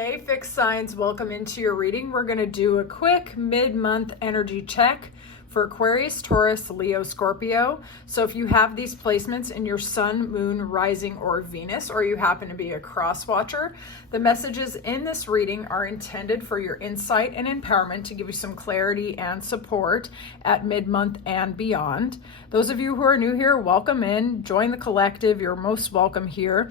Hey, fixed signs, welcome into your reading. We're going to do a quick mid-month energy check for Aquarius, Taurus, Leo, Scorpio. So if you have these placements in your sun, moon, rising, or Venus, or you happen to be a cross watcher, the messages in this reading are intended for your insight and empowerment to give you some clarity and support at mid-month and beyond. Those of you who are new here, welcome in, join the collective, you're most welcome here.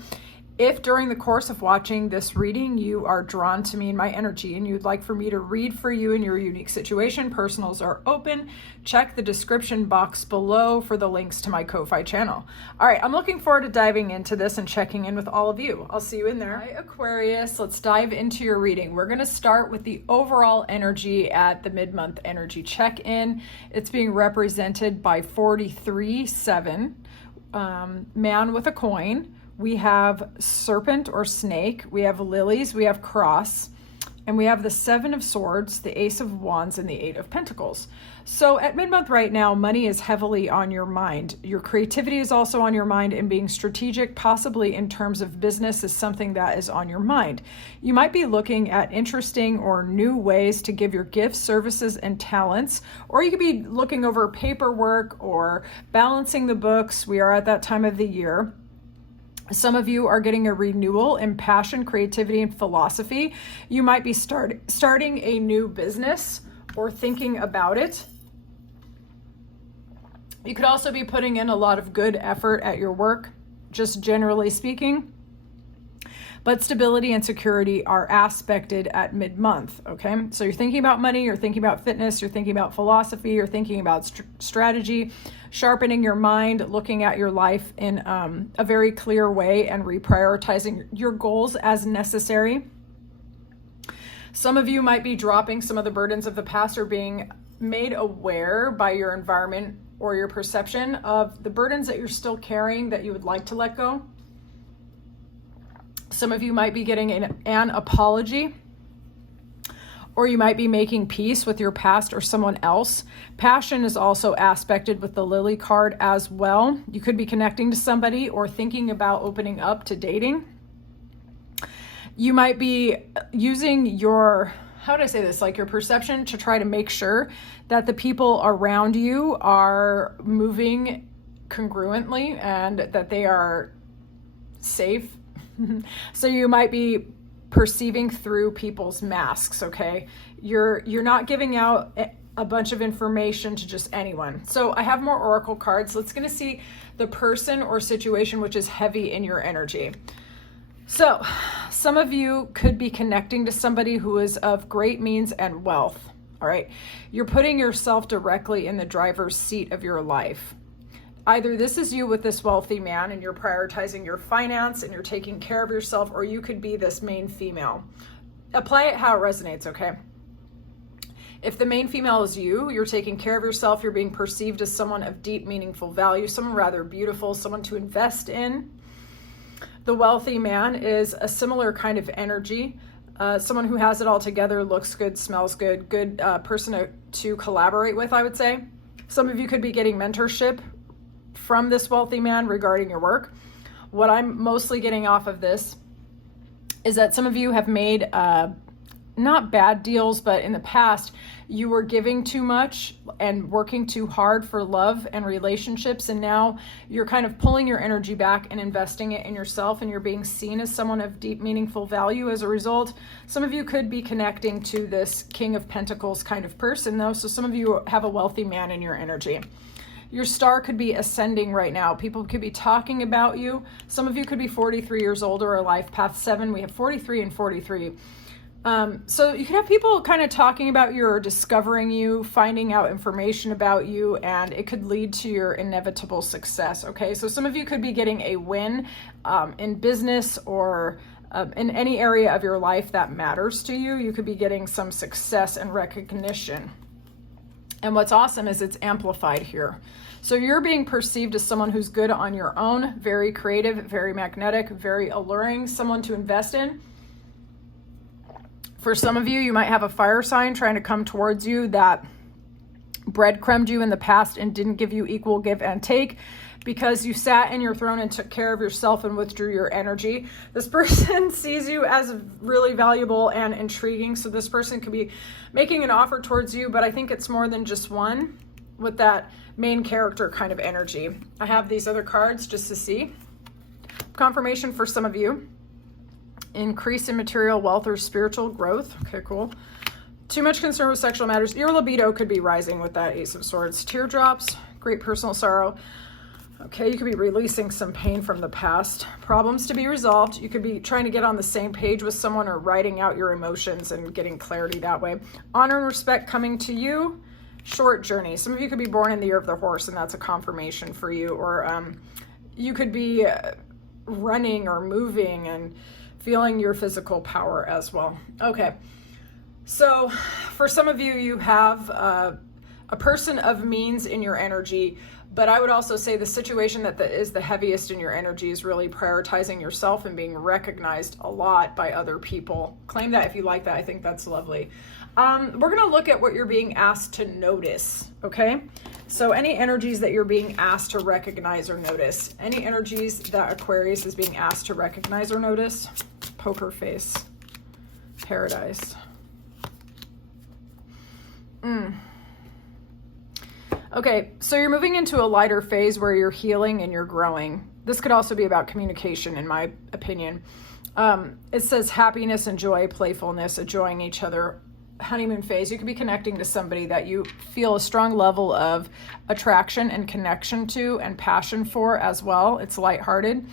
If during the course of watching this reading, you are drawn to me and my energy and you'd like for me to read for you in your unique situation, personals are open. Check the description box below for the links to my Ko-Fi channel. All right, I'm looking forward to diving into this and checking in with all of you. I'll see you in there. Hi, Aquarius, let's dive into your reading. We're gonna start with the overall energy at the mid-month energy check-in. It's being represented by 43-7, man with a coin. We have serpent or snake, we have lilies, we have cross, and we have the 7 of swords, the ace of wands, and the 8 of pentacles. So at mid-month right now, money is heavily on your mind. Your creativity is also on your mind, and being strategic, possibly in terms of business, is something that is on your mind. You might be looking at interesting or new ways to give your gifts, services, and talents, or you could be looking over paperwork or balancing the books. We are at that time of the year. Some of you are getting a renewal in passion, creativity, and philosophy. You might be starting a new business or thinking about it. You could also be putting in a lot of good effort at your work, just generally speaking. But stability and security are aspected at mid-month, okay? So you're thinking about money, you're thinking about fitness, you're thinking about philosophy, you're thinking about strategy, sharpening your mind, looking at your life in a very clear way and reprioritizing your goals as necessary. Some of you might be dropping some of the burdens of the past or being made aware by your environment or your perception of the burdens that you're still carrying that you would like to let go. Some of you might be getting an apology, or you might be making peace with your past or someone else. Passion is also aspected with the Lily card as well. You could be connecting to somebody or thinking about opening up to dating. You might be using your, how do I say this, like your perception to try to make sure that the people around you are moving congruently and that they are safe. So you might be perceiving through people's masks, okay? You're not giving out a bunch of information to just anyone. So I have more oracle cards. Let's gonna see the person or situation which is heavy in your energy. So some of you could be connecting to somebody who is of great means and wealth, all right? You're putting yourself directly in the driver's seat of your life. Either this is you with this wealthy man and you're prioritizing your finance and you're taking care of yourself, or you could be this main female. Apply it how it resonates, okay? If the main female is you, you're taking care of yourself, you're being perceived as someone of deep, meaningful value, someone rather beautiful, someone to invest in. The wealthy man is a similar kind of energy. Someone who has it all together, looks good, smells good, good person to collaborate with, I would say. Some of you could be getting mentorship from this wealthy man regarding your work. What I'm mostly getting off of this is that some of you have made not bad deals, but in the past you were giving too much and working too hard for love and relationships, and now you're kind of pulling your energy back and investing it in yourself, and you're being seen as someone of deep, meaningful value as a result. Some of you could be connecting to this King of Pentacles kind of person though, so some of you have a wealthy man in your energy. Your star could be ascending right now. People could be talking about you. Some of you could be 43 years old or a life path 7. We have 43 and 43. So you could have people kind of talking about you or discovering you, finding out information about you, and it could lead to your inevitable success, okay? So some of you could be getting a win in business or in any area of your life that matters to you. You could be getting some success and recognition. And what's awesome is it's amplified here. So you're being perceived as someone who's good on your own, very creative, very magnetic, very alluring, someone to invest in. For some of you, you might have a fire sign trying to come towards you that breadcrumbed you in the past and didn't give you equal give and take. because you sat in your throne and took care of yourself and withdrew your energy. This person sees you as really valuable and intriguing. So this person could be making an offer towards you, but I think it's more than just one with that main character kind of energy. I have these other cards just to see. Confirmation for some of you. Increase in material wealth or spiritual growth. Okay, cool. Too much concern with sexual matters. Your libido could be rising with that Ace of Swords. Teardrops, great personal sorrow. Okay, you could be releasing some pain from the past. Problems to be resolved. You could be trying to get on the same page with someone or writing out your emotions and getting clarity that way. Honor and respect coming to you. Short journey. Some of you could be born in the year of the horse, and that's a confirmation for you. Or you could be running or moving and feeling your physical power as well. Okay, so for some of you, you have a person of means in your energy. But I would also say the situation that is the heaviest in your energy is really prioritizing yourself and being recognized a lot by other people. Claim that if you like that. I think that's lovely. We're going to look at what you're being asked to notice, okay? So any energies that you're being asked to recognize or notice. Any energies that Aquarius is being asked to recognize or notice. Poker face. Paradise. Okay, so you're moving into a lighter phase where you're healing and you're growing. This could also be about communication, in my opinion. It says happiness and joy, playfulness, enjoying each other. Honeymoon phase, you could be connecting to somebody that you feel a strong level of attraction and connection to and passion for as well. It's lighthearted.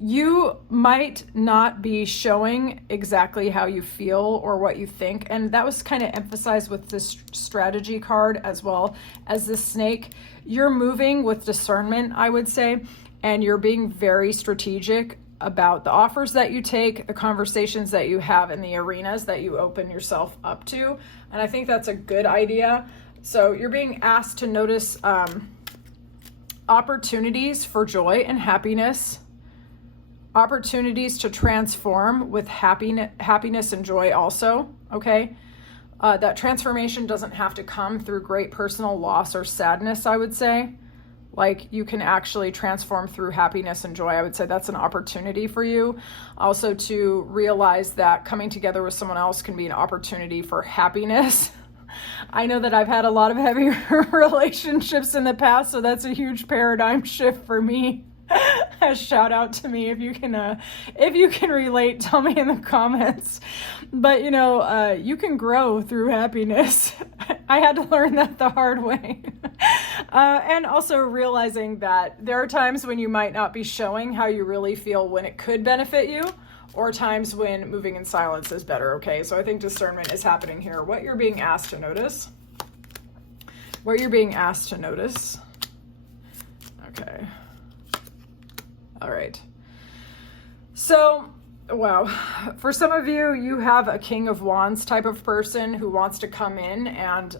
You might not be showing exactly how you feel or what you think. And that was kind of emphasized with this strategy card as well as this snake. You're moving with discernment, I would say, and you're being very strategic about the offers that you take, the conversations that you have, and the arenas that you open yourself up to. And I think that's a good idea. So you're being asked to notice opportunities for joy and happiness, opportunities to transform with happiness and joy also, okay? That transformation doesn't have to come through great personal loss or sadness, I would say. Like, you can actually transform through happiness and joy. I would say that's an opportunity for you. Also to realize that coming together with someone else can be an opportunity for happiness. I know that I've had a lot of heavy relationships in the past, so that's a huge paradigm shift for me. A shout out to me if you can relate. Tell me in the comments. But you can grow through happiness. I had to learn that the hard way. And also realizing that there are times when you might not be showing how you really feel when it could benefit you, or times when moving in silence is better. Okay, so I think discernment is happening here. What you're being asked to notice. What you're being asked to notice. Okay. All right. So, wow. For some of you, you have a King of Wands type of person who wants to come in and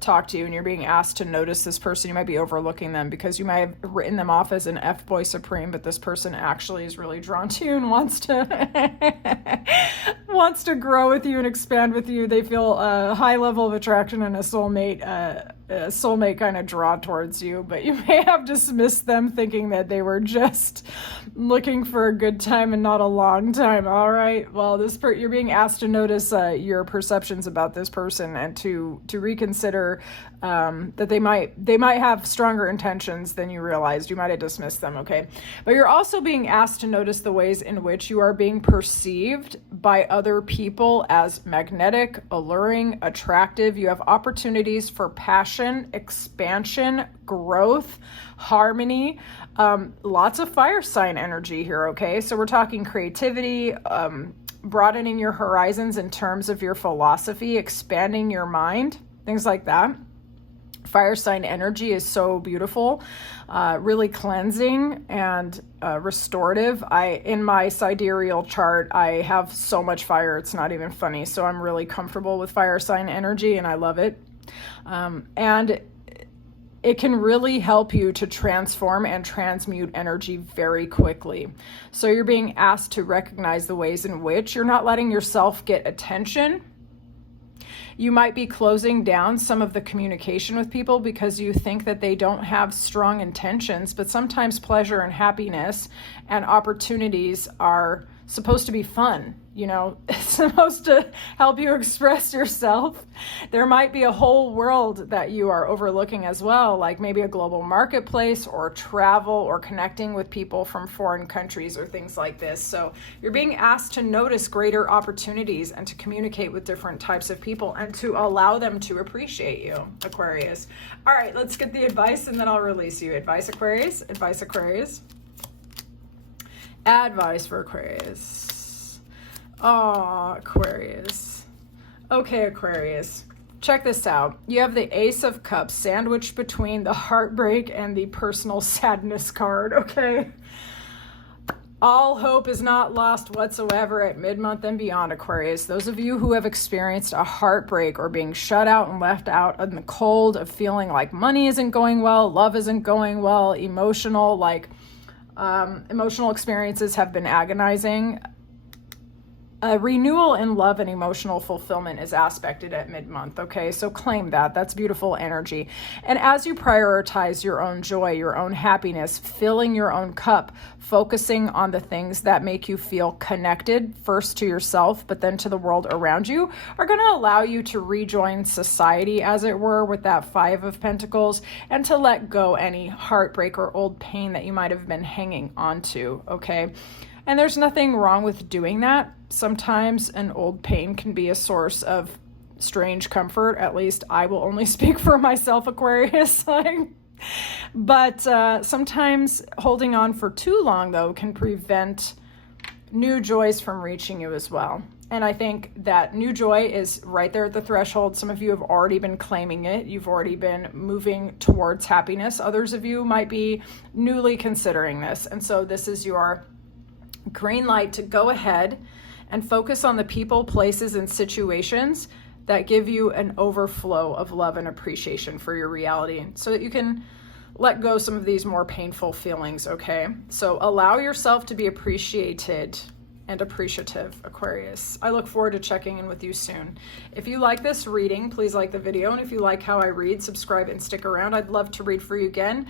talk to you, and you're being asked to notice this person. You might be overlooking them because you might have written them off as an F-boy supreme, but this person actually is really drawn to you and wants to grow with you and expand with you. They feel a high level of attraction and a soulmate kind of draw towards you, but you may have dismissed them thinking that they were just looking for a good time and not a long time. All right, well, you're being asked to notice your perceptions about this person and to reconsider that they might have stronger intentions than you realized. You might have dismissed them, okay? But you're also being asked to notice the ways in which you are being perceived by other people as magnetic, alluring, attractive. You have opportunities for passion, expansion, growth, harmony, lots of fire sign energy here, okay? So we're talking creativity, broadening your horizons in terms of your philosophy, expanding your mind, things like that. Fire sign energy is so beautiful, really cleansing and restorative. In my sidereal chart, I have so much fire, it's not even funny. So I'm really comfortable with fire sign energy and I love it. And it can really help you to transform and transmute energy very quickly. So you're being asked to recognize the ways in which you're not letting yourself get attention You might be closing down some of the communication with people because you think that they don't have strong intentions, but sometimes pleasure and happiness and opportunities are supposed to be fun. You know, it's supposed to help you express yourself. There might be a whole world that you are overlooking as well, like maybe a global marketplace or travel or connecting with people from foreign countries or things like this. So you're being asked to notice greater opportunities and to communicate with different types of people and to allow them to appreciate you, Aquarius. All right, let's get the advice and then I'll release you. Advice, Aquarius. Advice, Aquarius. Advice for Aquarius. Oh, Aquarius. Okay, Aquarius. Check this out. You have the Ace of Cups sandwiched between the heartbreak and the personal sadness card, okay? All hope is not lost whatsoever at mid-month and beyond, Aquarius. Those of you who have experienced a heartbreak or being shut out and left out in the cold of feeling like money isn't going well, love isn't going well, emotional experiences have been agonizing. A renewal in love and emotional fulfillment is aspected at mid-month, okay? So claim that. That's beautiful energy. And as you prioritize your own joy, your own happiness, filling your own cup, focusing on the things that make you feel connected, first to yourself, but then to the world around you, are going to allow you to rejoin society, as it were, with that Five of Pentacles, and to let go any heartbreak or old pain that you might have been hanging on to, okay? And there's nothing wrong with doing that. Sometimes an old pain can be a source of strange comfort. At least I will only speak for myself, Aquarius. But sometimes holding on for too long, though, can prevent new joys from reaching you as well. And I think that new joy is right there at the threshold. Some of you have already been claiming it. You've already been moving towards happiness. Others of you might be newly considering this. And so this is your green light to go ahead and focus on the people, places, and situations that give you an overflow of love and appreciation for your reality so that you can let go some of these more painful feelings, okay? So allow yourself to be appreciated and appreciative, Aquarius. I look forward to checking in with you soon. If you like this reading, please like the video. And if you like how I read, subscribe and stick around. I'd love to read for you again.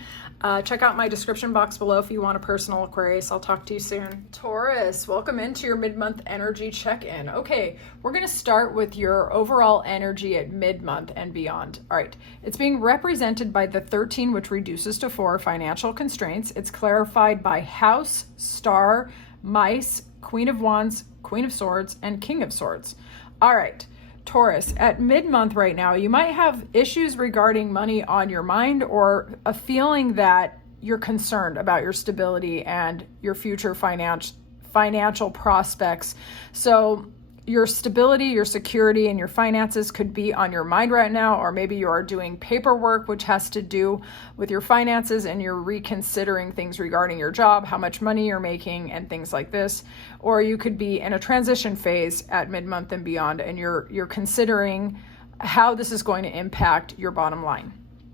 Check out my description box below if you want a personal, Aquarius. I'll talk to you soon. Taurus, welcome into your mid-month energy check-in. Okay, we're going to start with your overall energy at mid-month and beyond. All right, it's being represented by the 13, which reduces to 4, financial constraints. It's clarified by house, star, mice, Queen of Wands, Queen of Swords, and King of Swords. All right, Taurus, at mid-month right now, you might have issues regarding money on your mind or a feeling that you're concerned about your stability and your future financial prospects. So your stability, your security, and your finances could be on your mind right now, or maybe you are doing paperwork which has to do with your finances and you're reconsidering things regarding your job, how much money you're making, and things like this. Or you could be in a transition phase at mid-month and beyond, and you're considering how this is going to impact your bottom line.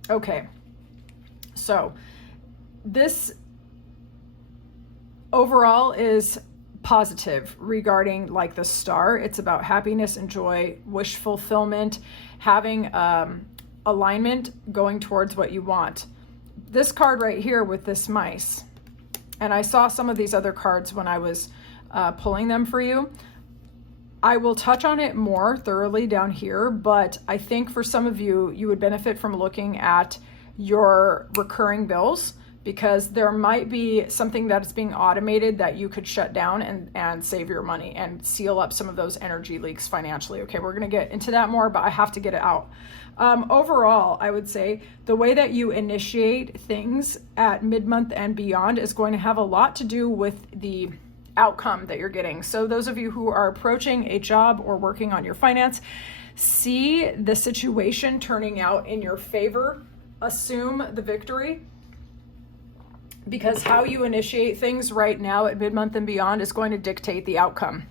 Okay, so this overall is positive regarding like the star. It's about happiness and joy, wish fulfillment, having alignment, going towards what you want. This card right here with this mice, and I saw some of these other cards when I was pulling them for you. I will touch on it more thoroughly down here, but I think for some of you, you would benefit from looking at your recurring bills, because there might be something that's being automated that you could shut down and save your money and seal up some of those energy leaks financially. Okay, we're gonna get into that more, but I have to get it out. Overall, I would say the way that you initiate things at mid-month and beyond is going to have a lot to do with the outcome that you're getting. So those of you who are approaching a job or working on your finance, see the situation turning out in your favor, assume the victory, because how you initiate things right now at mid-month and beyond is going to dictate the outcome.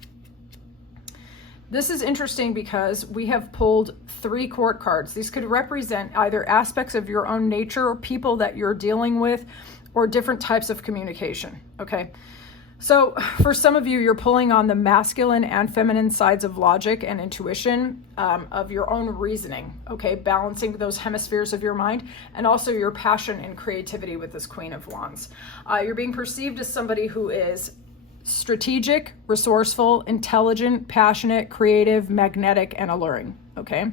This is interesting because we have pulled 3 court cards. These could represent either aspects of your own nature or people that you're dealing with or different types of communication, okay? So for some of you, you're pulling on the masculine and feminine sides of logic and intuition, of your own reasoning, okay? Balancing those hemispheres of your mind, and also your passion and creativity with this Queen of Wands. You're being perceived as somebody who is strategic, resourceful, intelligent, passionate, creative, magnetic, and alluring, okay?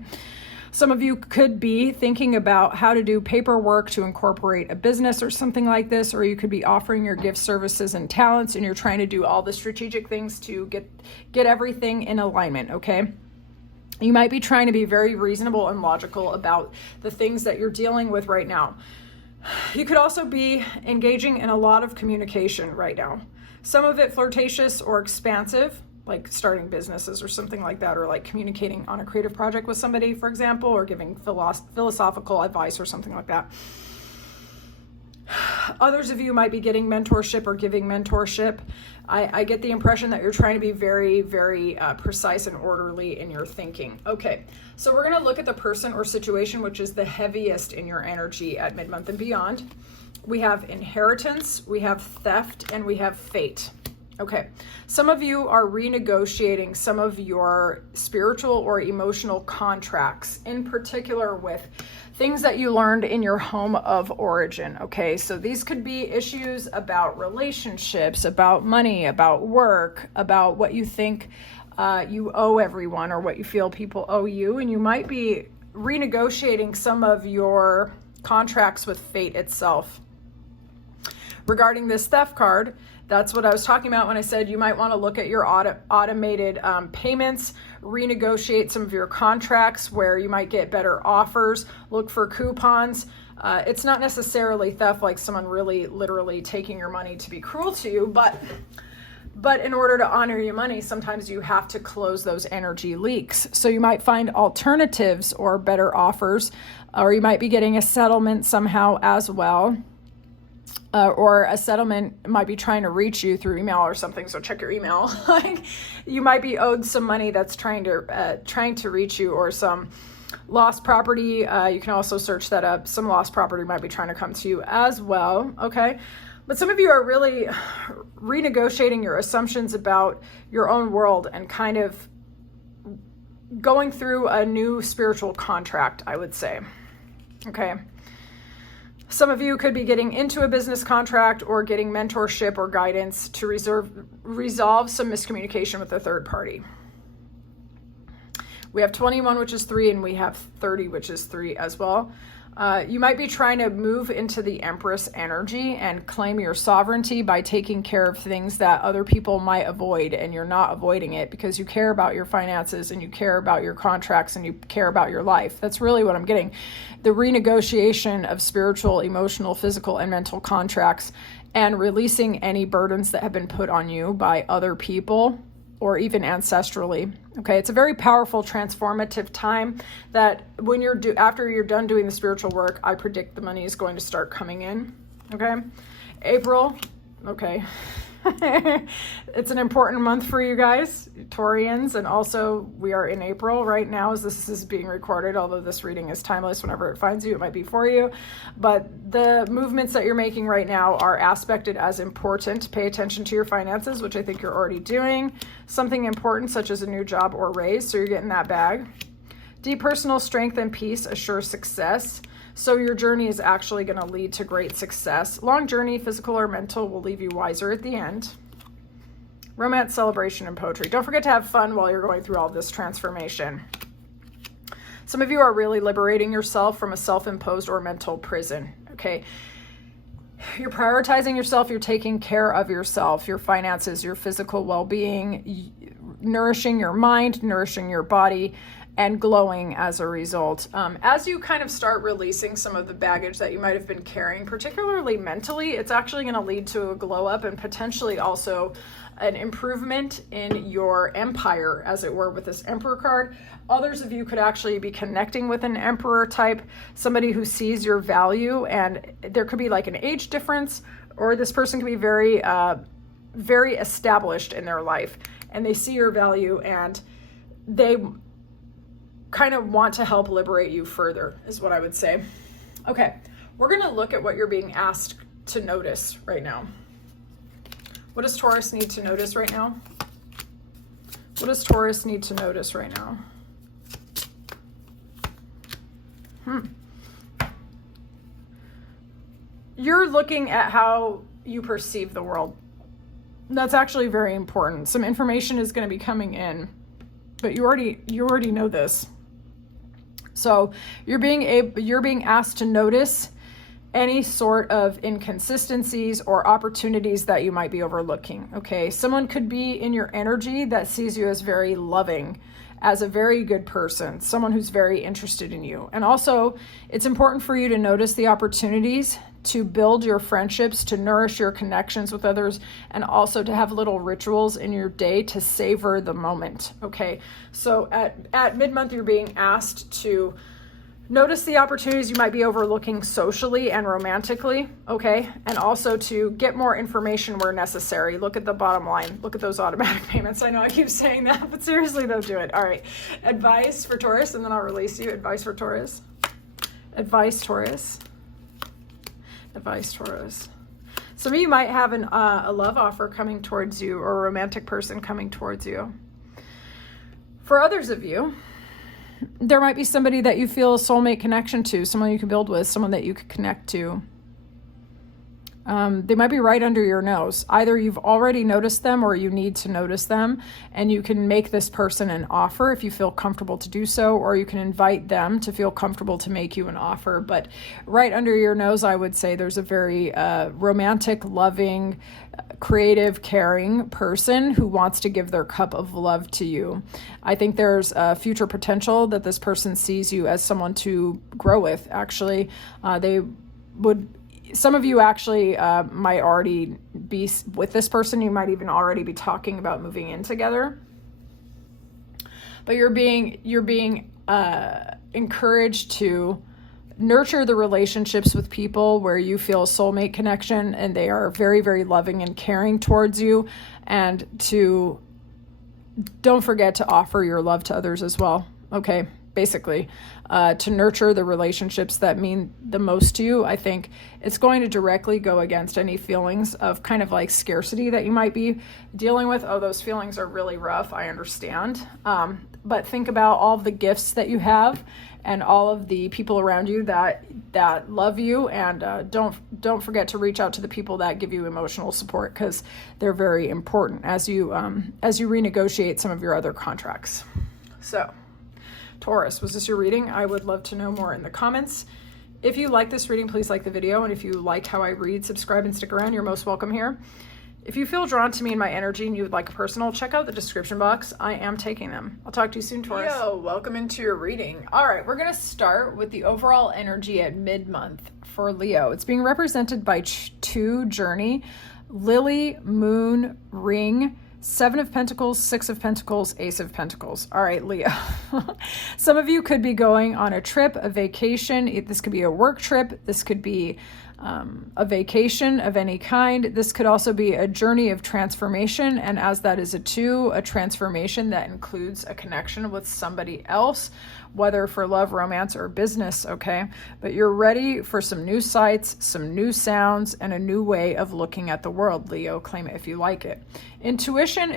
Some of you could be thinking about how to do paperwork to incorporate a business or something like this, or you could be offering your gifts, services, and talents, and you're trying to do all the strategic things to get everything in alignment, okay? You might be trying to be very reasonable and logical about the things that you're dealing with right now. You could also be engaging in a lot of communication right now. Some of it flirtatious or expansive, like starting businesses or something like that, or like communicating on a creative project with somebody, for example, or giving philosophical advice or something like that. Others of you might be getting mentorship or giving mentorship. I get the impression that you're trying to be very, very precise and orderly in your thinking. Okay, so we're going to look at the person or situation which is the heaviest in your energy at mid-month and beyond. We have inheritance, we have theft, and we have fate. Okay, some of you are renegotiating some of your spiritual or emotional contracts, in particular with things that you learned in your home of origin. Okay, so these could be issues about relationships, about money, about work, about what you think you owe everyone, or what you feel people owe you. And you might be renegotiating some of your contracts with fate itself. Regarding this theft card, that's what I was talking about when I said you might want to look at your automated payments, renegotiate some of your contracts where you might get better offers, look for coupons. It's not necessarily theft, like someone really literally taking your money to be cruel to you, but in order to honor your money, sometimes you have to close those energy leaks. So you might find alternatives or better offers, or you might be getting a settlement somehow as well. Or a settlement might be trying to reach you through email or something. So check your email. Like you might be owed some money that's trying to reach you, or some lost property. You can also search that up. Some lost property might be trying to come to you as well. Okay. But some of you are really renegotiating your assumptions about your own world and kind of going through a new spiritual contract, I would say. Okay. Some of you could be getting into a business contract or getting mentorship or guidance to resolve some miscommunication with a third party. We have 21, which is 3, and we have 30, which is 3 as well. You might be trying to move into the Empress energy and claim your sovereignty by taking care of things that other people might avoid, and you're not avoiding it because you care about your finances and you care about your contracts and you care about your life. That's really what I'm getting. The renegotiation of spiritual, emotional, physical, and mental contracts, and releasing any burdens that have been put on you by other people or even ancestrally. Okay, it's a very powerful, transformative time that when after you're done doing the spiritual work, I predict the money is going to start coming in. Okay, April. Okay, it's an important month for you guys, Taurians, and also we are in April right now as this is being recorded, although this reading is timeless. Whenever it finds you, it might be for you. But the movements that you're making right now are aspected as important. Pay attention to your finances, which I think you're already doing. Something important, such as a new job or raise, so you're getting that bag. Deep personal strength and peace assure success. So your journey is actually going to lead to great success. Long journey, physical or mental, will leave you wiser at the end. Romance, celebration, and poetry. Don't forget to have fun while you're going through all this transformation. Some of you are really liberating yourself from a self-imposed or mental prison, okay? You're prioritizing yourself. You're taking care of yourself, your finances, your physical well-being, nourishing your mind, nourishing your body, and glowing as a result. As you kind of start releasing some of the baggage that you might have been carrying, particularly mentally, it's actually going to lead to a glow up and potentially also an improvement in your empire, as it were, with this Emperor card. Others of you could actually be connecting with an Emperor type, somebody who sees your value, and there could be like an age difference, or this person could be very, very established in their life, and they see your value and they kind of want to help liberate you further, is what I would say. Okay, we're going to look at what you're being asked to notice right now. What does Taurus need to notice right now? What does Taurus need to notice right now? You're looking at how you perceive the world. That's actually very important. Some information is going to be coming in, but you already know this. So you're being asked to notice any sort of inconsistencies or opportunities that you might be overlooking. Okay, someone could be in your energy that sees you as very loving, as a very good person, someone who's very interested in you. And also, it's important for you to notice the opportunities to build your friendships, to nourish your connections with others, and also to have little rituals in your day to savor the moment. Okay, so at mid-month, you're being asked to notice the opportunities you might be overlooking socially and romantically, okay? And also to get more information where necessary. Look at the bottom line. Look at those automatic payments. I know I keep saying that, but seriously though, do it. All right. Advice for Taurus, and then I'll release you. Advice for Taurus. Advice, Taurus. Advice, Taurus. Some of you might have a love offer coming towards you, or a romantic person coming towards you. For others of you, there might be somebody that you feel a soulmate connection to, someone you can build with, someone that you could connect to. They might be right under your nose. Either you've already noticed them or you need to notice them, and you can make this person an offer if you feel comfortable to do so, or you can invite them to feel comfortable to make you an offer. But right under your nose, I would say there's a very romantic, loving, creative, caring person who wants to give their cup of love to you. I think there's a future potential that this person sees you as someone to grow with. Actually, some of you actually might already be with this person. You might even already be talking about moving in together. But you're being encouraged to nurture the relationships with people where you feel a soulmate connection and they are very, very loving and caring towards you, and to don't forget to offer your love to others as well. Okay, basically, to nurture the relationships that mean the most to you. I think it's going to directly go against any feelings of kind of like scarcity that you might be dealing with. Oh, those feelings are really rough. I understand. But think about all of the gifts that you have and all of the people around you that love you, and don't forget to reach out to the people that give you emotional support, because they're very important as you renegotiate some of your other contracts. So, Taurus, was this your reading? I would love to know more in the comments. If you like this reading, please like the video, and if you like how I read, subscribe and stick around. You're most welcome here. If you feel drawn to me and my energy and you would like a personal, check out the description box. I am taking them. I'll talk to you soon, Taurus. Yo, welcome into your reading. All right, we're going to start with the overall energy at mid-month for Leo. It's being represented by 2 journey, Lily, Moon, Ring, 7 of Pentacles, 6 of Pentacles, Ace of Pentacles. All right, Leo. Some of you could be going on a trip, a vacation. This could be a work trip. This could be a vacation of any kind. This could also be a journey of transformation. And as that is a transformation that includes a connection with somebody else, whether for love, romance, or business, okay? But you're ready for some new sights, some new sounds, and a new way of looking at the world, Leo. Claim it if you like it. Intuition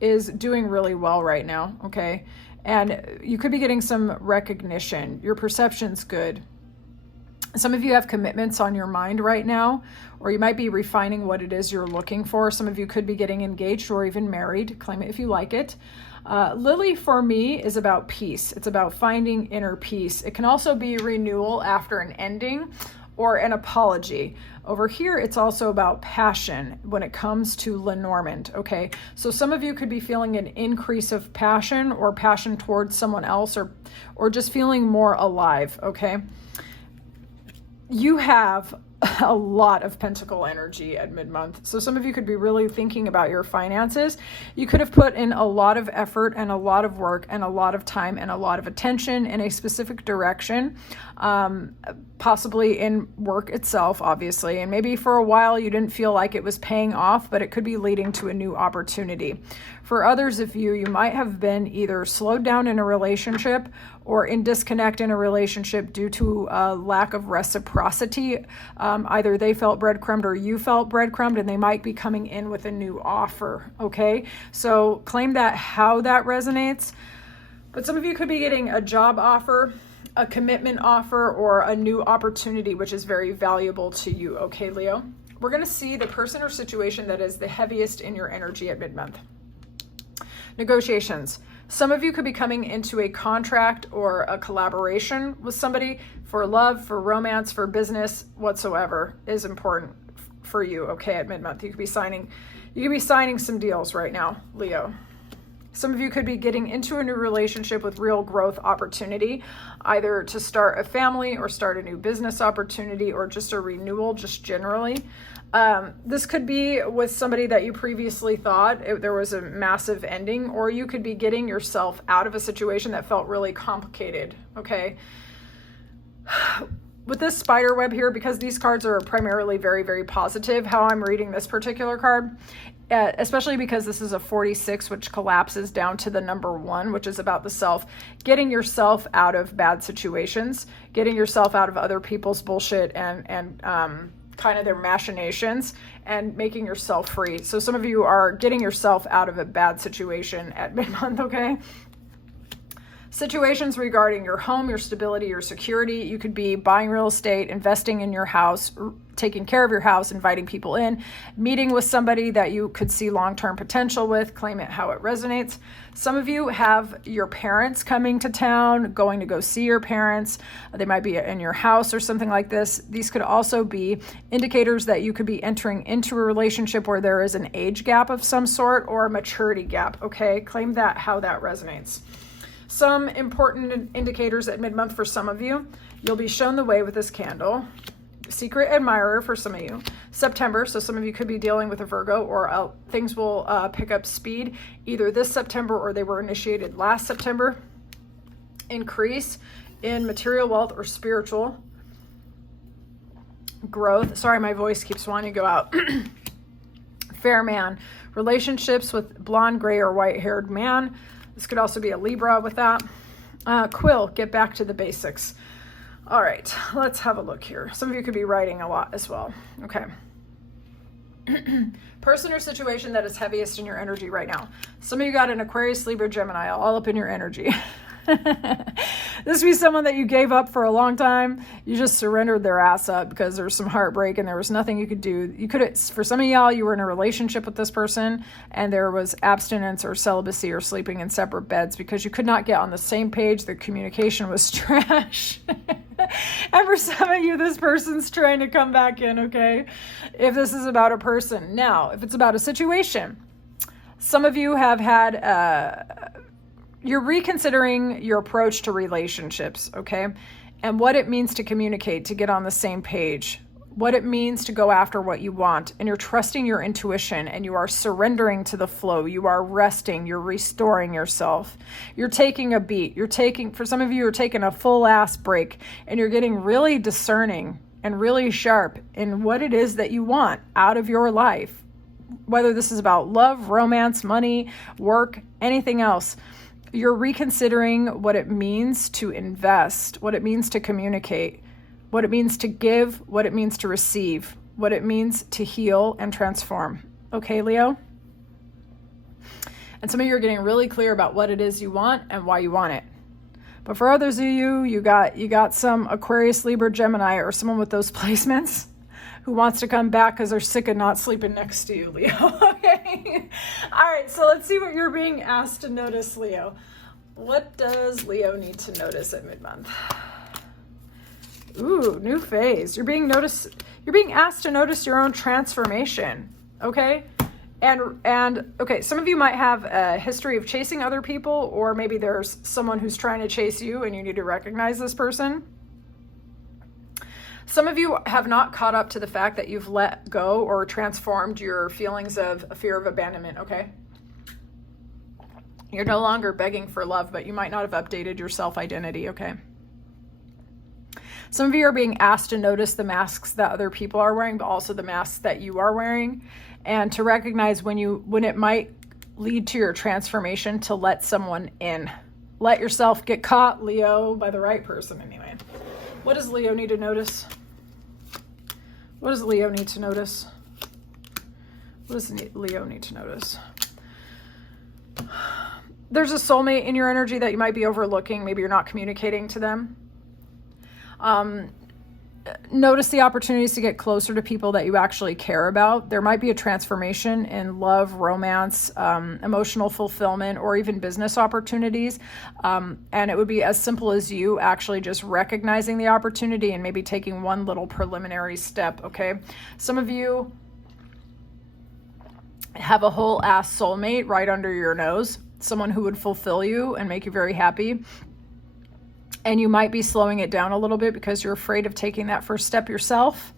is doing really well right now, okay? And you could be getting some recognition. Your perception's good. Some of you have commitments on your mind right now, or you might be refining what it is you're looking for. Some of you could be getting engaged or even married. Claim it if you like it. Lily, for me, is about peace. It's about finding inner peace. It can also be renewal after an ending or an apology. Over here, it's also about passion when it comes to Lenormand, okay? So some of you could be feeling an increase of passion, or passion towards someone else, or just feeling more alive, okay? You have a lot of pentacle energy at mid-month. So some of you could be really thinking about your finances. You could have put in a lot of effort and a lot of work and a lot of time and a lot of attention in a specific direction, possibly in work itself, obviously. And maybe for a while you didn't feel like it was paying off, but it could be leading to a new opportunity. For others of you, you might have been either slowed down in a relationship or in disconnect in a relationship due to a lack of reciprocity Either they felt breadcrumbed or you felt breadcrumbed, and they might be coming in with a new offer, okay? So claim that how that resonates. But some of you could be getting a job offer, a commitment offer, or a new opportunity, which is very valuable to you, okay, Leo? We're going to see the person or situation that is the heaviest in your energy at mid-month. Negotiations. Some of you could be coming into a contract or a collaboration with somebody for love, for romance, for business, whatsoever is important for you, okay, at mid-month. You could be signing some deals right now, Leo. Some of you could be getting into a new relationship with real growth opportunity, either to start a family or start a new business opportunity or just a renewal, just generally. This could be with somebody that you previously thought there was a massive ending, or you could be getting yourself out of a situation that felt really complicated, okay? With this spider web here, because these cards are primarily very, very positive, how I'm reading this particular card, especially because this is a 46, which collapses down to the number 1, which is about the self, getting yourself out of bad situations, getting yourself out of other people's bullshit and kind of their machinations, and making yourself free. So some of you are getting yourself out of a bad situation at mid-month, okay? Situations regarding your home, your stability, your security. You could be buying real estate, investing in your house, taking care of your house, inviting people in, meeting with somebody that you could see long-term potential with. Claim it how it resonates. Some of you have your parents coming to town, going to go see your parents. They might be in your house or something like this. These could also be indicators that you could be entering into a relationship where there is an age gap of some sort or a maturity gap, okay? Claim that how that resonates. Some important indicators at mid-month for some of you. You'll be shown the way with this candle. Secret admirer for some of you. September, so some of you could be dealing with a Virgo, or things will pick up speed either this September or they were initiated last September. Increase in material wealth or spiritual growth. Sorry, my voice keeps wanting to go out. Fair man. Relationships with blonde, gray, or white-haired man. This could also be a Libra with that. Quill, get back to the basics. All right, let's have a look here. Some of you could be writing a lot as well. Okay. Person or situation that is heaviest in your energy right now. Some of you got an Aquarius, Libra, Gemini, all up in your energy. This would be someone that you gave up for a long time. You just surrendered their ass up because there was some heartbreak and there was nothing you could do. You could, for some of y'all, you were in a relationship with this person and there was abstinence or celibacy or sleeping in separate beds because you could not get on the same page. The communication was trash. And for some of you, this person's trying to come back in, okay? If this is about a person. Now, if it's about a situation, some of you have had... you're reconsidering your approach to relationships, okay? And what it means to communicate, to get on the same page, what it means to go after what you want. And you're trusting your intuition and you are surrendering to the flow. You are resting, you're restoring yourself. You're taking a beat. For some of you, you're taking a full ass break and you're getting really discerning and really sharp in what it is that you want out of your life. Whether this is about love, romance, money, work, anything else. You're reconsidering what it means to invest, what it means to communicate, what it means to give, what it means to receive, what it means to heal and transform. Okay, Leo? And some of you are getting really clear about what it is you want and why you want it. But for others of you, you got some Aquarius, Libra, Gemini, or someone with those placements who wants to come back because they're sick of not sleeping next to you, Leo. Okay. All right, so let's see what you're being asked to notice, Leo. What does Leo need to notice at mid-month? Ooh, new phase. You're being asked to notice your own transformation, okay? And okay, some of you might have a history of chasing other people, or maybe there's someone who's trying to chase you and you need to recognize this person. Some of you have not caught up to the fact that you've let go or transformed your feelings of a fear of abandonment, okay? You're no longer begging for love, but you might not have updated your self-identity, okay? Some of you are being asked to notice the masks that other people are wearing, but also the masks that you are wearing, and to recognize when it might lead to your transformation to let someone in. Let yourself get caught, Leo, by the right person anyway. What does Leo need to notice? What does Leo need to notice? What does Leo need to notice? There's a soulmate in your energy that you might be overlooking. Maybe you're not communicating to them. Notice the opportunities to get closer to people that you actually care about. There might be a transformation in love, romance, emotional fulfillment, or even business opportunities. And it would be as simple as you actually just recognizing the opportunity and maybe taking one little preliminary step, okay? Some of you have a whole ass soulmate right under your nose, someone who would fulfill you and make you very happy. And you might be slowing it down a little bit because you're afraid of taking that first step yourself.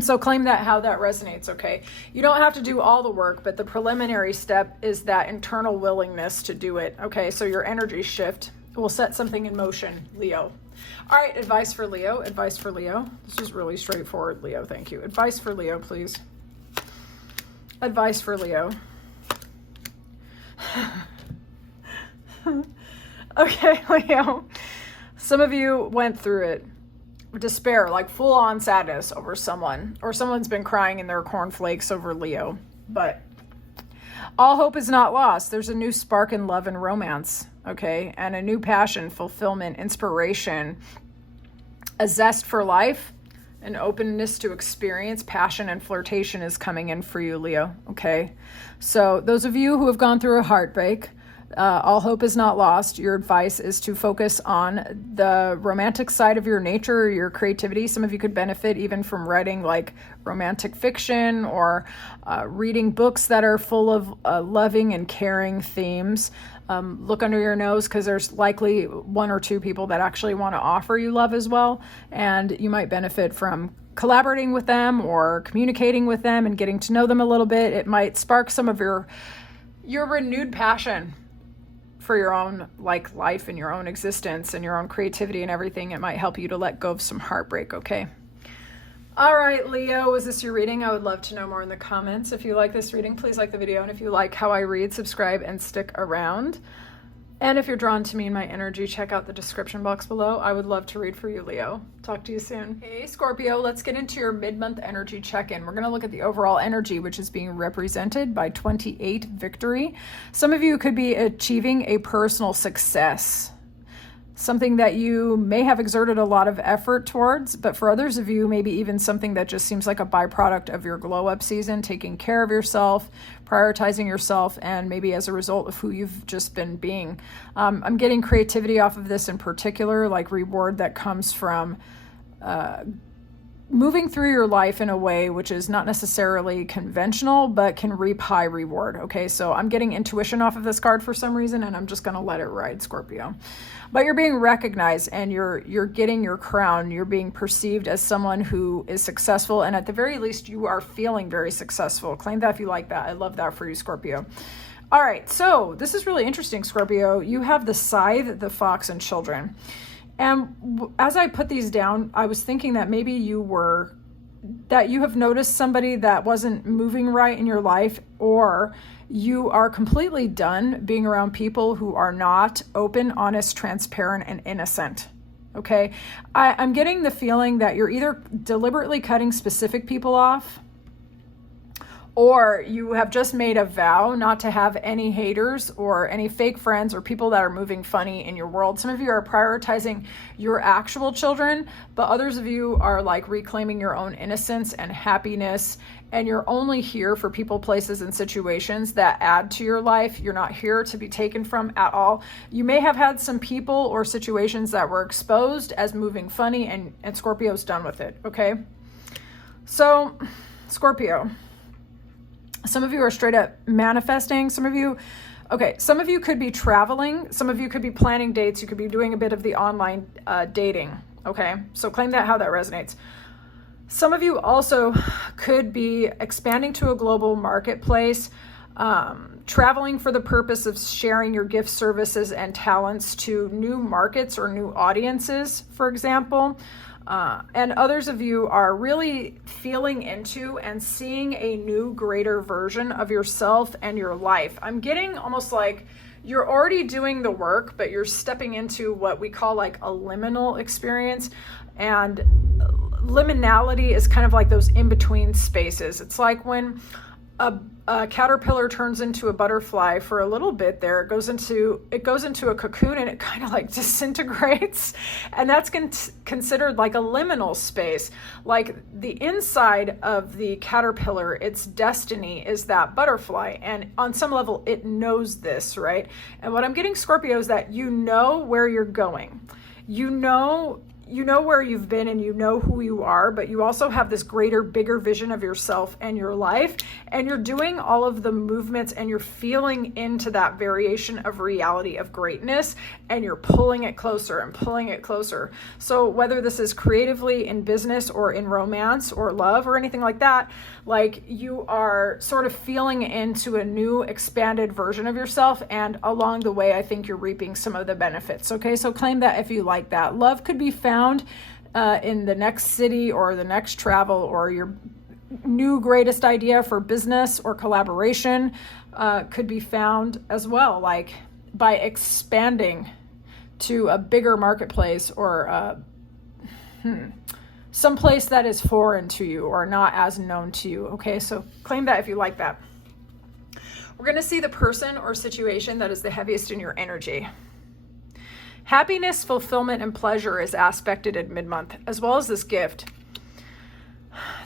So claim that, how that resonates, okay? You don't have to do all the work, but the preliminary step is that internal willingness to do it, okay? So your energy shift will set something in motion, Leo. All right, advice for Leo, advice for Leo. This is really straightforward, Leo, thank you. Advice for Leo, please. Advice for Leo. Okay, Leo, some of you went through it. Despair, like full-on sadness over someone, or someone's been crying in their cornflakes over Leo. But all hope is not lost. There's a new spark in love and romance, okay? And a new passion, fulfillment, inspiration, a zest for life, an openness to experience, passion, and flirtation is coming in for you, Leo, okay? So those of you who have gone through a heartbreak, all hope is not lost. Your advice is to focus on the romantic side of your nature, your creativity. Some of you could benefit even from writing like romantic fiction or reading books that are full of loving and caring themes. Look under your nose because there's likely one or two people that actually want to offer you love as well. And you might benefit from collaborating with them or communicating with them and getting to know them a little bit. It might spark some of your renewed passion for your own like life and your own existence and your own creativity and everything. It might help you to let go of some heartbreak, okay? All right, Leo, is this your reading? I would love to know more in the comments. If you like this reading, please like the video. And if you like how I read, subscribe and stick around. And if you're drawn to me and my energy, check out the description box below. I would love to read for you, Leo. Talk to you soon. Hey, Scorpio, let's get into your mid-month energy check-in. We're going to look at the overall energy, which is being represented by 28 victory. Some of you could be achieving a personal success, something that you may have exerted a lot of effort towards, but for others of you, maybe even something that just seems like a byproduct of your glow-up season, taking care of yourself, prioritizing yourself, and maybe as a result of who you've just been being. I'm getting creativity off of this in particular, like reward that comes from moving through your life in a way which is not necessarily conventional, but can reap high reward. Okay, so I'm getting intuition off of this card for some reason, and I'm just going to let it ride, Scorpio. But you're being recognized and you're getting your crown. You're being perceived as someone who is successful, and at the very least, you are feeling very successful. Claim that if you like that. I love that for you, Scorpio. All right, so this is really interesting, Scorpio. You have the Scythe, the Fox, and Children. And as I put these down, I was thinking that maybe you have noticed somebody that wasn't moving right in your life, or you are completely done being around people who are not open, honest, transparent, and innocent. Okay? I'm getting the feeling that you're either deliberately cutting specific people off, or you have just made a vow not to have any haters or any fake friends or people that are moving funny in your world. Some of you are prioritizing your actual children, but others of you are like reclaiming your own innocence and happiness, and you're only here for people, places, and situations that add to your life. You're not here to be taken from at all. You may have had some people or situations that were exposed as moving funny, and Scorpio's done with it, okay? So, Scorpio, some of you are straight up manifesting. Some of you could be traveling. Some of you could be planning dates. You could be doing a bit of the online dating. Okay, so claim that, how that resonates. Some of you also could be expanding to a global marketplace, traveling for the purpose of sharing your gifts, services, and talents to new markets or new audiences, for example. And others of you are really feeling into and seeing a new, greater version of yourself and your life. I'm getting almost like you're already doing the work, but you're stepping into what we call like a liminal experience. And liminality is kind of like those in-between spaces. It's like when a caterpillar turns into a butterfly for a little bit there, it goes into a cocoon and it kind of like disintegrates. And that's considered like a liminal space. Like the inside of the caterpillar, its destiny is that butterfly. And on some level, it knows this, right? And what I'm getting, Scorpio, is that you know where you're going. You know where you've been and you know who you are, but you also have this greater, bigger vision of yourself and your life. And you're doing all of the movements and you're feeling into that variation of reality of greatness, and you're pulling it closer and pulling it closer. So whether this is creatively in business or in romance or love or anything like that, like you are sort of feeling into a new expanded version of yourself. And along the way, I think you're reaping some of the benefits. Okay, so claim that if you like that. Love could be found in the next city or the next travel, or your new greatest idea for business or collaboration could be found as well, like by expanding to a bigger marketplace or some place that is foreign to you or not as known to you. Okay, so claim that if you like that. We're going to see the person or situation that is the heaviest in your energy. Happiness, fulfillment, and pleasure is aspected at mid-month, as well as this gift.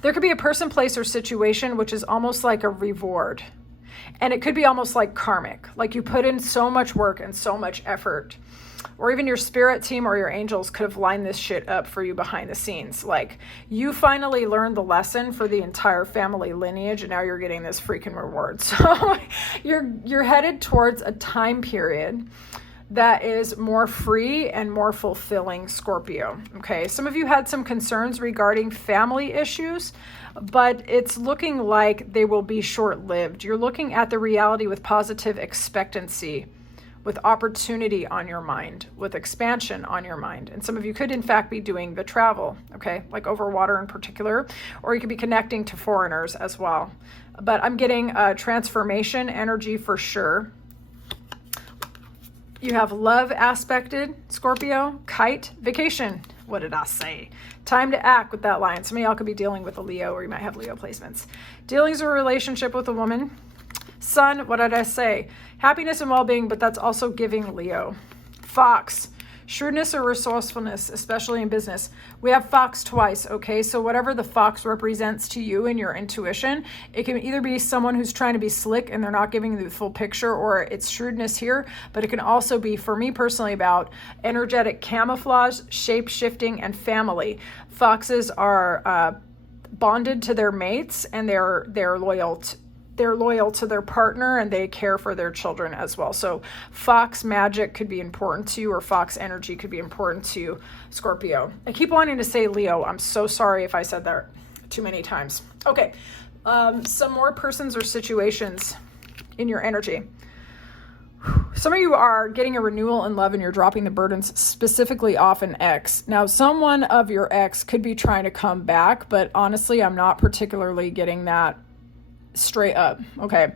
There could be a person, place, or situation which is almost like a reward. And it could be almost like karmic, like you put in so much work and so much effort. Or even your spirit team or your angels could have lined this shit up for you behind the scenes. Like you finally learned the lesson for the entire family lineage, and now you're getting this freaking reward. So you're headed towards a time period that is more free and more fulfilling, Scorpio. Okay, some of you had some concerns regarding family issues, but it's looking like they will be short-lived. You're looking at the reality with positive expectancy, with opportunity on your mind, with expansion on your mind. And some of you could in fact be doing the travel, okay, like over water in particular, or you could be connecting to foreigners as well. But I'm getting transformation energy for sure. You have love aspected, Scorpio, kite, vacation. What did I say? Time to act with that line. Some of y'all could be dealing with a Leo, or you might have Leo placements. Dealings or relationship with a woman. Sun, what did I say? Happiness and well-being, but that's also giving, Leo. Fox, shrewdness or resourcefulness, especially in business. We have fox twice, okay? So whatever the fox represents to you in your intuition, it can either be someone who's trying to be slick and they're not giving you the full picture, or it's shrewdness here, but it can also be, for me personally, about energetic camouflage, shape-shifting, and family. Foxes are bonded to their mates, and they're loyal to their partner, and they care for their children as well. So fox magic could be important to you, or fox energy could be important to you, Scorpio. I keep wanting to say Leo. I'm so sorry if I said that too many times. Okay, some more persons or situations in your energy. Some of you are getting a renewal in love and you're dropping the burdens specifically off an ex. Now, someone of your ex could be trying to come back, but honestly, I'm not particularly getting that straight up. Okay.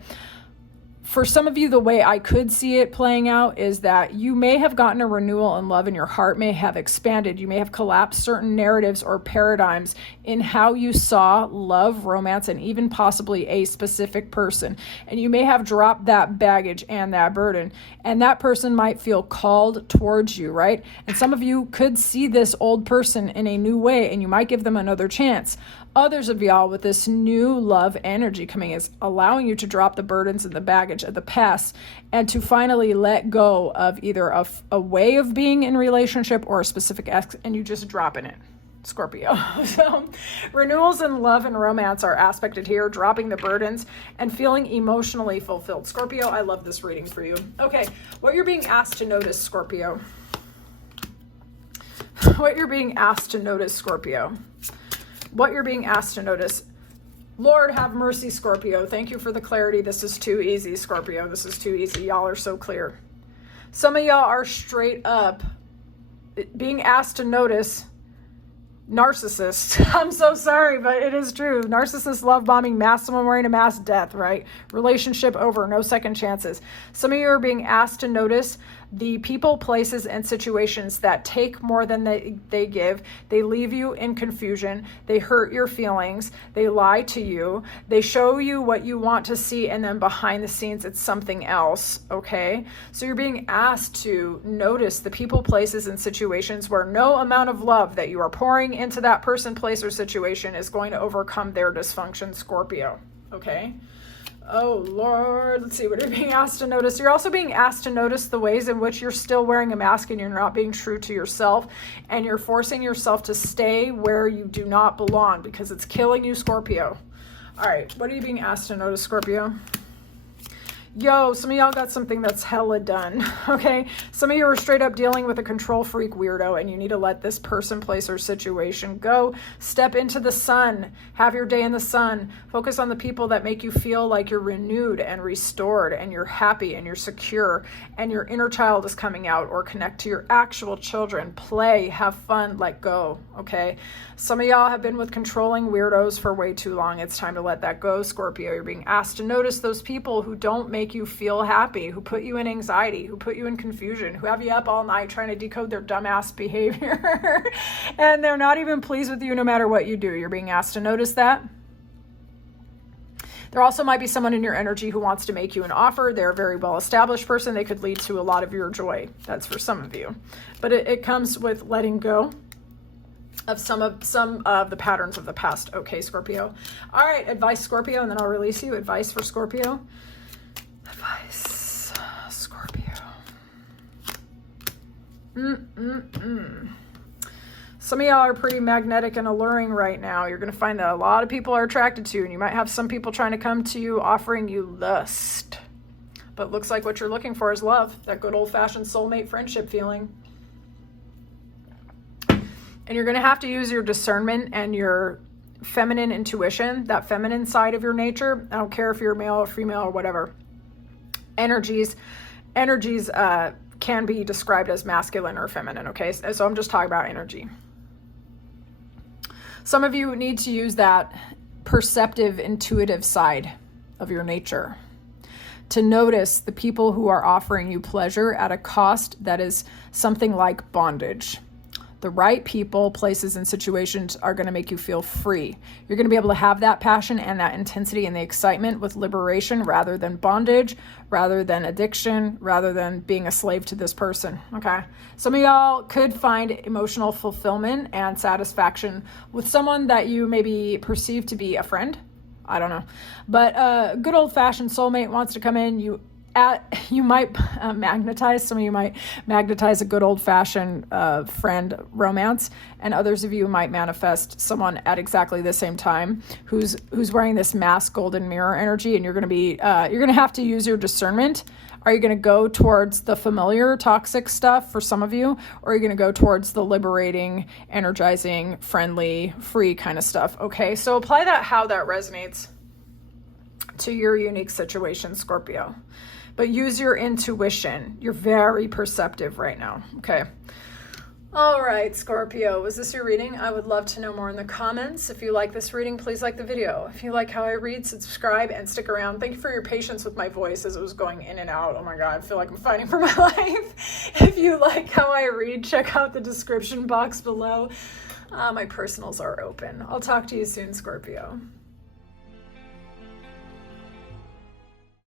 For some of you, the way I could see it playing out is that you may have gotten a renewal in love and your heart may have expanded. You may have collapsed certain narratives or paradigms in how you saw love, romance, and even possibly a specific person. And you may have dropped that baggage and that burden. And that person might feel called towards you, right? And some of you could see this old person in a new way and you might give them another chance. Others of y'all with this new love energy coming is allowing you to drop the burdens and the baggage of the past and to finally let go of either a way of being in relationship or a specific ex, and you just dropping it, Scorpio. So renewals in love and romance are aspected here, dropping the burdens and feeling emotionally fulfilled. Scorpio, I love this reading for you. Okay, what you're being asked to notice, Scorpio. What you're being asked to notice, Scorpio. What you're being asked to notice. Lord, have mercy, Scorpio. Thank you for the clarity. This is too easy, Scorpio. This is too easy. Y'all are so clear. Some of y'all are straight up being asked to notice narcissists. I'm so sorry, but it is true. Narcissists, love bombing, mass someone wearing a mass, death, right? Relationship over, no second chances. Some of you are being asked to notice The people, places, and situations that take more than they give, they leave you in confusion, they hurt your feelings, they lie to you, they show you what you want to see, and then behind the scenes it's something else, okay? So you're being asked to notice the people, places, and situations where no amount of love that you are pouring into that person, place, or situation is going to overcome their dysfunction, Scorpio, okay? Oh, Lord. Let's see what you're being asked to notice. You're also being asked to notice the ways in which you're still wearing a mask and you're not being true to yourself, and you're forcing yourself to stay where you do not belong because it's killing you, Scorpio. All right. What are you being asked to notice, Scorpio? Yo, some of y'all got something that's hella done, okay? Some of you are straight up dealing with a control freak weirdo and you need to let this person, place, or situation go. Step into the sun. Have your day in the sun. Focus on the people that make you feel like you're renewed and restored and you're happy and you're secure and your inner child is coming out, or connect to your actual children. Play, have fun, let go, okay? Some of y'all have been with controlling weirdos for way too long. It's time to let that go, Scorpio. You're being asked to notice those people who don't make you feel happy, who put you in anxiety, who put you in confusion, who have you up all night trying to decode their dumbass behavior. And they're not even pleased with you no matter what you do. You're being asked to notice that. There also might be someone in your energy who wants to make you an offer. They're a very well-established person. They could lead to a lot of your joy. That's for some of you. But it comes with letting go of some of the patterns of the past. Okay, Scorpio. All right, advice, Scorpio, and then I'll release you. Advice for Scorpio. Advice, Scorpio. Some of y'all are pretty magnetic and alluring right now. You're going to find that a lot of people are attracted to you, and you might have some people trying to come to you offering you lust. But looks like what you're looking for is love, that good old-fashioned soulmate friendship feeling. And you're going to have to use your discernment and your feminine intuition, that feminine side of your nature. I don't care if you're male or female or whatever. Energies can be described as masculine or feminine, okay? So I'm just talking about energy. Some of you need to use that perceptive, intuitive side of your nature to notice the people who are offering you pleasure at a cost that is something like bondage. The right people, places, and situations are going to make you feel free. You're going to be able to have that passion and that intensity and the excitement with liberation rather than bondage, rather than addiction, rather than being a slave to this person, okay? Some of y'all could find emotional fulfillment and satisfaction with someone that you maybe perceive to be a friend. I don't know. But a good old-fashioned soulmate wants to come in. You might magnetize, some of you might magnetize a good old-fashioned friend romance, and others of you might manifest someone at exactly the same time who's wearing this mask golden mirror energy, and you're going to have to use your discernment. Are you going to go towards the familiar toxic stuff for some of you, or are you going to go towards the liberating, energizing, friendly, free kind of stuff? Okay, so apply that how that resonates to your unique situation, Scorpio. But use your intuition. You're very perceptive right now. Okay. All right, Scorpio. Was this your reading? I would love to know more in the comments. If you like this reading, please like the video. If you like how I read, subscribe and stick around. Thank you for your patience with my voice as it was going in and out. Oh my God, I feel like I'm fighting for my life. If you like how I read, check out the description box below. My personals are open. I'll talk to you soon, Scorpio.